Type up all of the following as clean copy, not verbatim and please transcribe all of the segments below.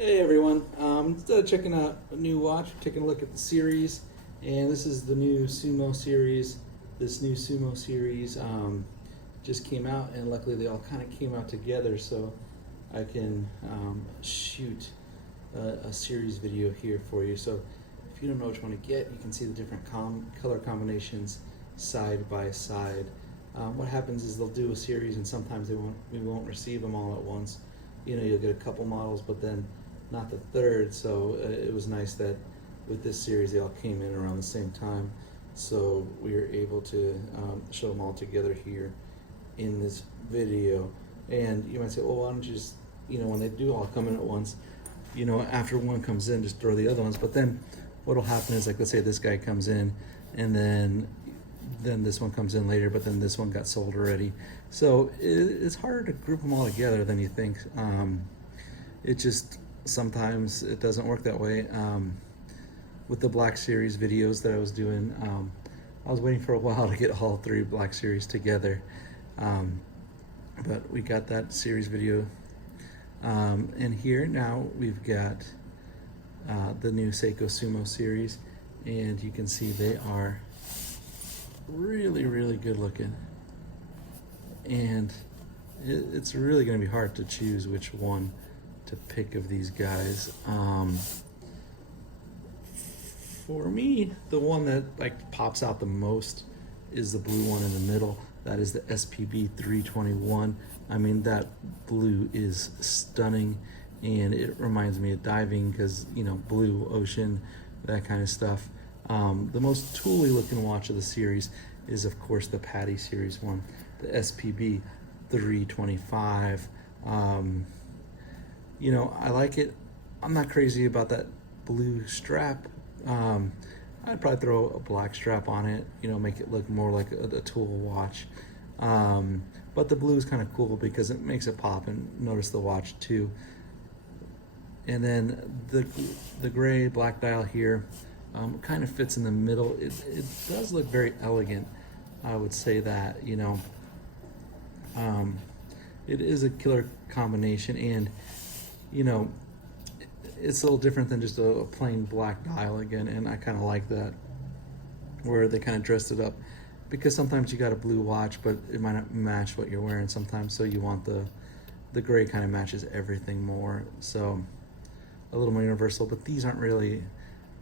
Hey everyone, instead of checking out a new watch, we're taking a look at the series, and this is the new Sumo series. This new Sumo series just came out, and luckily they all kind of came out together, so I can shoot a series video here for you. So if you don't know which one to get, you can see the different color combinations side by side. What happens is they'll do a series, and sometimes we won't receive them all at once. You know, you'll get a couple models, but then not the third. So it was nice that with this series they all came in around the same time, so we were able to show them all together here in this video. And you might say, well, why don't you just, you know, when they do all come in at once, you know, after one comes in, just throw the other ones. But then what'll happen is, like, let's say this guy comes in, and then this one comes in later, but then this one got sold already. So it's harder to group them all together than you think. It just, sometimes it doesn't work that way. With the Black Series videos that I was doing, I was waiting for a while to get all three Black Series together. But we got that series video. And here now we've got the new Seiko Sumo series, and you can see they are really good looking, and it's really going to be hard to choose which one to pick of these guys. For me, the one that like pops out the most is the blue one in the middle. That is the SPB321. I mean, that blue is stunning, and it reminds me of diving because, you know, blue ocean, that kind of stuff. The most tooly looking watch of the series is, of course, the Patty series one, the SPB325. You know, I like it. I'm not crazy about that blue strap. I'd probably throw a black strap on it, you know, make it look more like a tool watch. But the blue is kind of cool because it makes it pop, and notice the watch too. And then the gray black dial here kind of fits in the middle. It does look very elegant, I would say that, you know. It is a killer combination, and, you know, it's a little different than just a plain black dial again, and I kind of like that, where they kind of dressed it up, because sometimes you got a blue watch, but it might not match what you're wearing sometimes, so you want the gray kind of matches everything more, so a little more universal. But these aren't really,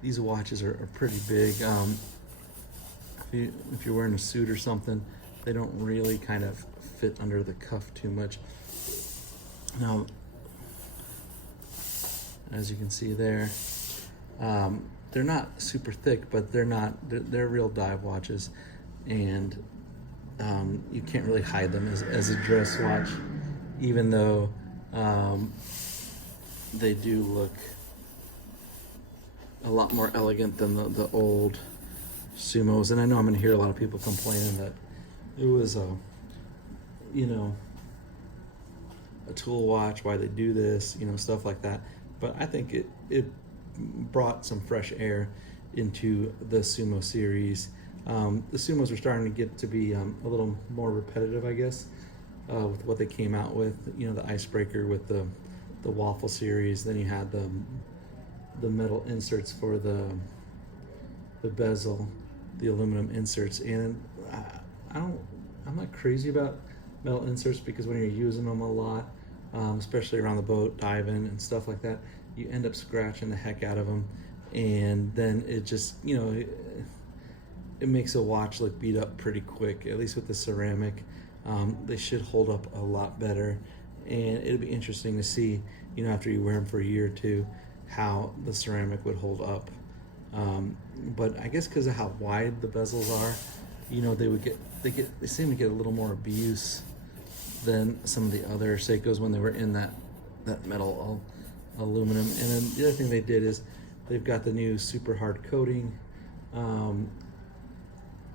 these watches are pretty big. If you're wearing a suit or something, they don't really kind of fit under the cuff too much. Now, as you can see there, they're not super thick, but they're real dive watches, and you can't really hide them as a dress watch, even though they do look a lot more elegant than the old Sumos. And I know I'm gonna hear a lot of people complaining that it was you know, a tool watch, why they do this, you know, stuff like that. But I think it brought some fresh air into the Sumo series. The Sumos are starting to get to be a little more repetitive, I guess, with what they came out with. You know, the icebreaker with the waffle series. Then you had the metal inserts for the bezel, the aluminum inserts. And I'm not crazy about metal inserts, because when you're using them a lot, especially around the boat, diving and stuff like that, you end up scratching the heck out of them, and then it just, you know, it makes a watch look beat up pretty quick. At least with the ceramic, they should hold up a lot better, and it'll be interesting to see, you know, after you wear them for a year or two, how the ceramic would hold up. But I guess because of how wide the bezels are, you know, they seem to get a little more abuse than some of the other Seikos when they were in that metal aluminum. And then the other thing they did is they've got the new super hard coating, the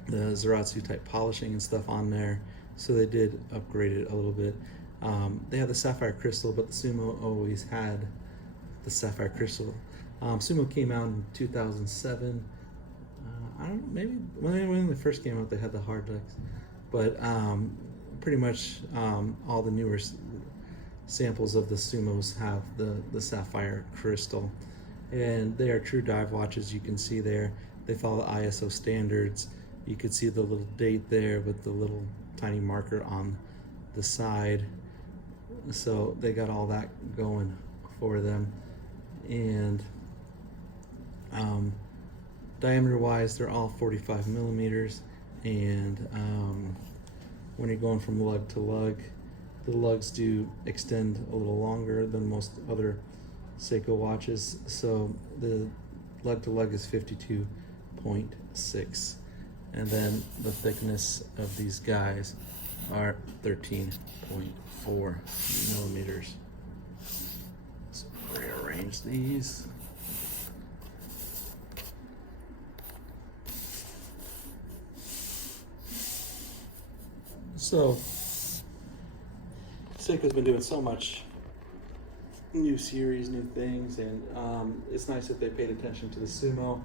Zaratsu type polishing and stuff on there, so they did upgrade it a little bit. They have the sapphire crystal, but the Sumo always had the sapphire crystal. Sumo came out in 2007. I don't know, maybe when they first came out they had the hard decks, but pretty much all the newer samples of the Sumos have the sapphire crystal, and they are true dive watches. You can see there they follow ISO standards. You can see the little date there with the little tiny marker on the side. So they got all that going for them. And diameter wise, they're all 45 millimeters. And when you're going from lug to lug, the lugs do extend a little longer than most other Seiko watches. So the lug to lug is 52.6. And then the thickness of these guys are 13.4 millimeters. Let's rearrange these. So Seiko's been doing so much new series, new things, and it's nice that they paid attention to the Sumo,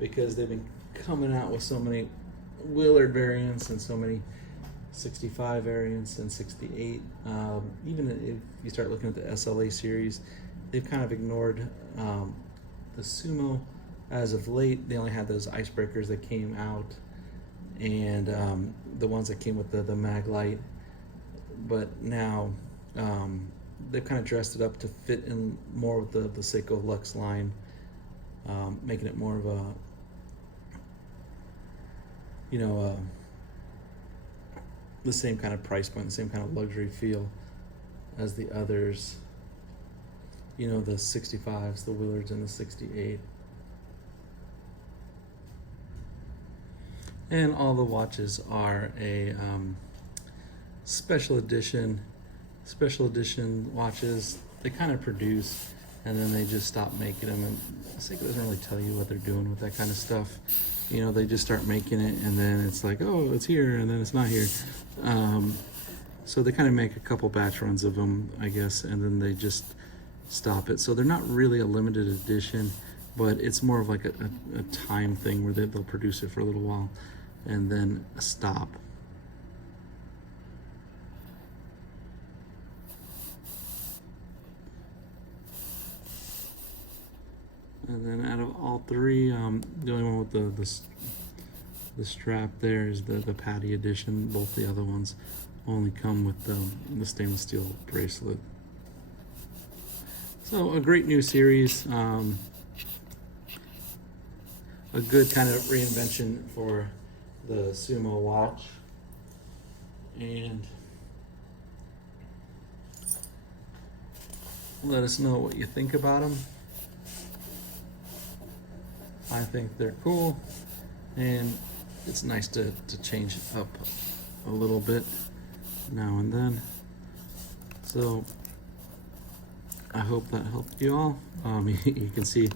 because they've been coming out with so many Willard variants and so many 65 variants and 68. Even if you start looking at the SLA series, they've kind of ignored the Sumo as of late. They only had those icebreakers that came out, and the ones that came with the mag light. But now they've kind of dressed it up to fit in more with the Seiko Lux line, making it more of a, you know, the same kind of price point, the same kind of luxury feel as the others. You know, the 65s, the Willards, and the 68. And all the watches are a special edition watches. They kind of produce, and then they just stop making them. And Seiko doesn't really tell you what they're doing with that kind of stuff. You know, they just start making it, and then it's like, oh, it's here, and then it's not here. So they kind of make a couple batch runs of them, I guess, and then they just stop it. So they're not really a limited edition, but it's more of like a time thing where they'll produce it for a little while and then stop. And then out of all three, the only one with the strap there is the Patty edition. Both the other ones only come with the stainless steel bracelet. So a great new series, a good kind of reinvention for the Sumo watch. And let us know what you think about them. I think they're cool, and it's nice to change it up a little bit now and then. So I hope that helped you all. You can see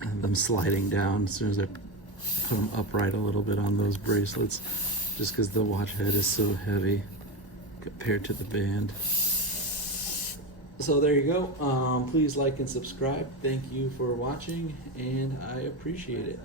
them sliding down as soon as I put them upright a little bit on those bracelets, just because the watch head is so heavy compared to the band. So there you go. Please like and subscribe. Thank you for watching, and I appreciate it.